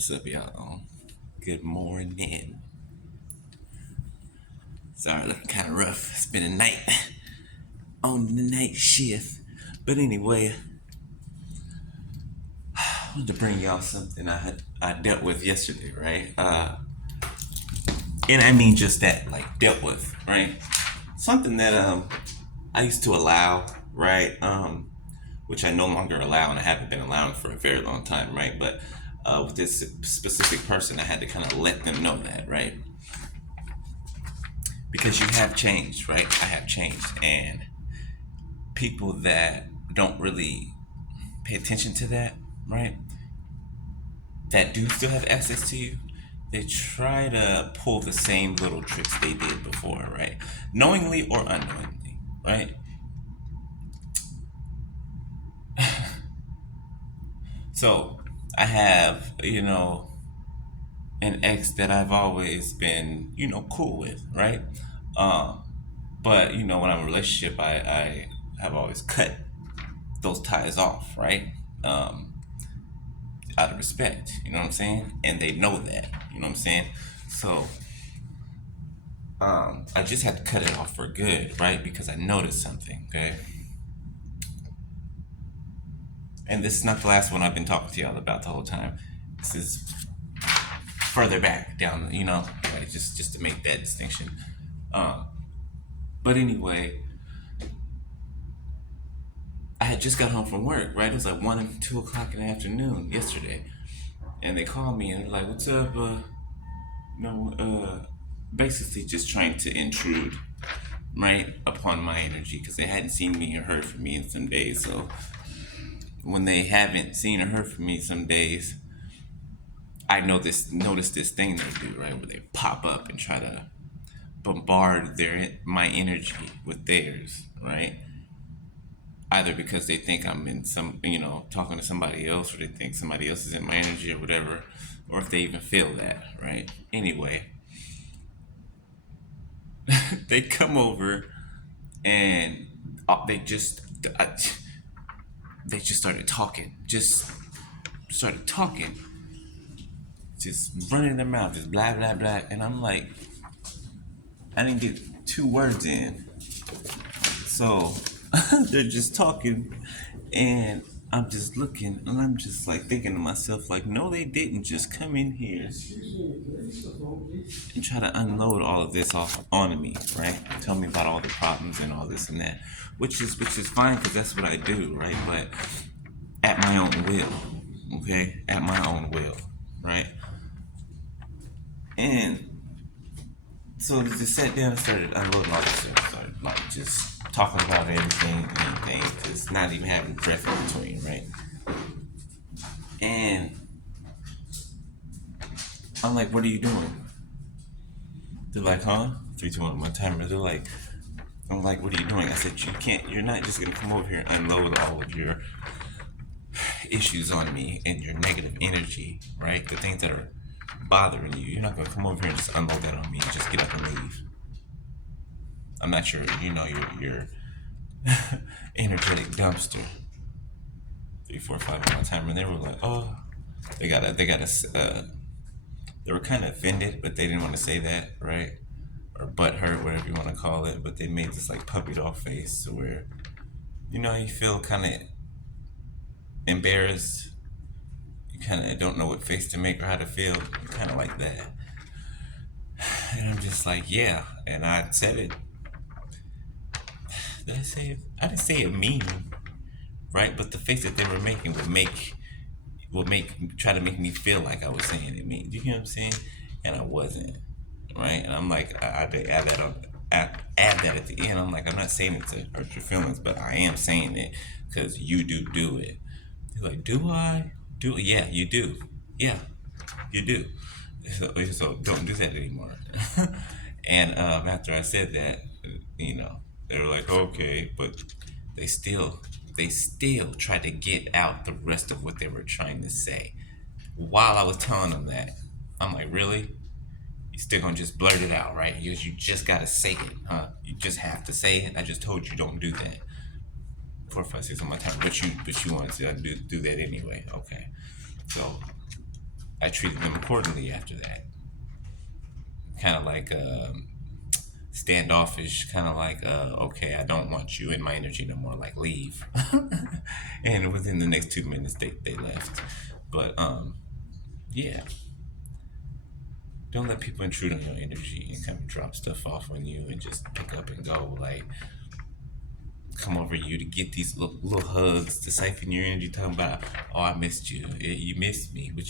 What's up, y'all? Good morning. Sorry, looking kind of rough. It's been a night on the night shift. But anyway, I wanted to bring y'all something I dealt with yesterday, right? And I mean just that, like dealt with, right? Something that I used to allow, right? Which I no longer allow, and I haven't been allowing for a very long time, right? But with this specific person, I had to kind of let them know that, right? Because you have changed, right? I have changed, and people that don't really pay attention to that, right? That do still have access to you, they try to pull the same little tricks they did before, right? Knowingly or unknowingly, right? So I have, an ex that I've always been, cool with, right? Um, but when I'm in a relationship, I have always cut those ties off, right? Um, Out of respect, you know what I'm saying? And they know that, you know what I'm saying? So I just had to cut it off for good, right? Because I noticed something, okay? And this is not the last one I've been talking to y'all about the whole time. This is further back down, right? Just to make that distinction. Um, but anyway, I had just got home from work, right? It was like 1 and 2 o'clock in the afternoon yesterday, and they called me and they're like, "What's up?" No, basically just trying to intrude, right, upon my energy because they hadn't seen me or heard from me in some days. So when they haven't seen or heard from me some days, I notice this thing they do, right, where they pop up and try to bombard my energy with theirs, right? Either because they think I'm in some, talking to somebody else, or they think somebody else is in my energy or whatever, or if they even feel that, right? Anyway, they come over and they just they just started talking, just running their mouth, just blah blah blah, and I'm like, I didn't get 2 words in, so they're just talking, and I'm just looking, and I'm just like thinking to myself, like, no, they didn't just come in here and try to unload all of this off onto me, right? Tell me about all the problems and all this and that, which is fine because that's what I do, right? But at my own will, okay? At my own will, right? And so they just sat down and started unloading all this stuff, started like just talking about everything, anything, just not even having breath in between, right? And I'm like, "What are you doing?" They're like, "Huh?" 3, 2, 1 timer. I'm like, "What are you doing?" I said, You're not just gonna come over here and unload all of your issues on me and your negative energy, right? The things that are bothering you. You're not gonna come over here and just unload that on me and just get up and leave. I'm not your, your energetic dumpster. 3, 4, 5 on my timer, and they were like, "Oh, they were kind of offended, but they didn't want to say that, right? Or butt hurt, whatever you want to call it. But they made this like puppy dog face to where, you feel kind of embarrassed. You kind of don't know what face to make or how to feel, kind of like that. And I'm just like, yeah. And I said it. Did I say it? I didn't say it mean, right? But the face that they were making would try to make me feel like I was saying it mean. Do you hear what I'm saying? And I wasn't, right? And I'm like, I add that on, add that at the end. I'm like, I'm not saying it to hurt your feelings, but I am saying it because you do it. They're like, do I? Do yeah, you do. Yeah, you do. So don't do that anymore. And after I said that, you know, they were like, okay, but they still they still tried to get out the rest of what they were trying to say while I was telling them that. I'm like, really? You still gonna just blurt it out, right? You just gotta say it, huh? You just have to say it. I just told you don't do that. 4, 5, 6 on my time, but you wanted to do that anyway. Okay, so I treated them accordingly after that. Kind of like standoffish, kind of like, okay, I don't want you in my energy no more, like leave. And within the next 2 minutes, they left. But yeah, don't let people intrude on your energy and kind of drop stuff off on you and just pick up and go. Like, come over you to get these little hugs to siphon your energy, talking about, oh, I missed you. You missed me, but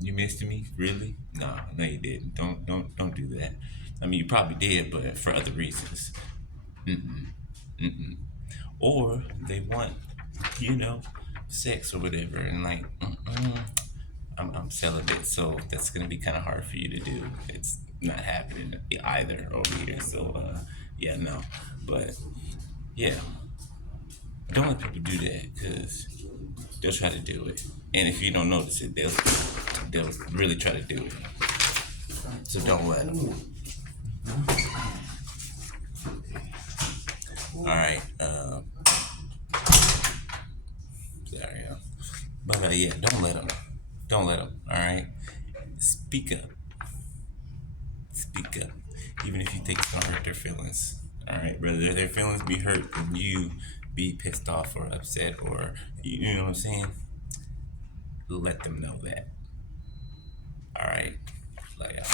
you missed me, really? No, no, you didn't. Don't do that. I mean, you probably did, but for other reasons. Or they want, you know, sex or whatever, and like, I'm celibate, so that's gonna be kind of hard for you to do. It's not happening either over here. So, yeah, no, but yeah, don't let people do that because they'll try to do it, and if you don't notice it, they'll really try to do it. So don't let them. All right. Sorry. But yeah, don't let them. Don't let them. All right. Speak up. Speak up. Even if you think it's gonna hurt their feelings. All right. Rather their feelings be hurt than you be pissed off or upset or you know what I'm saying. Let them know that. All right. Like.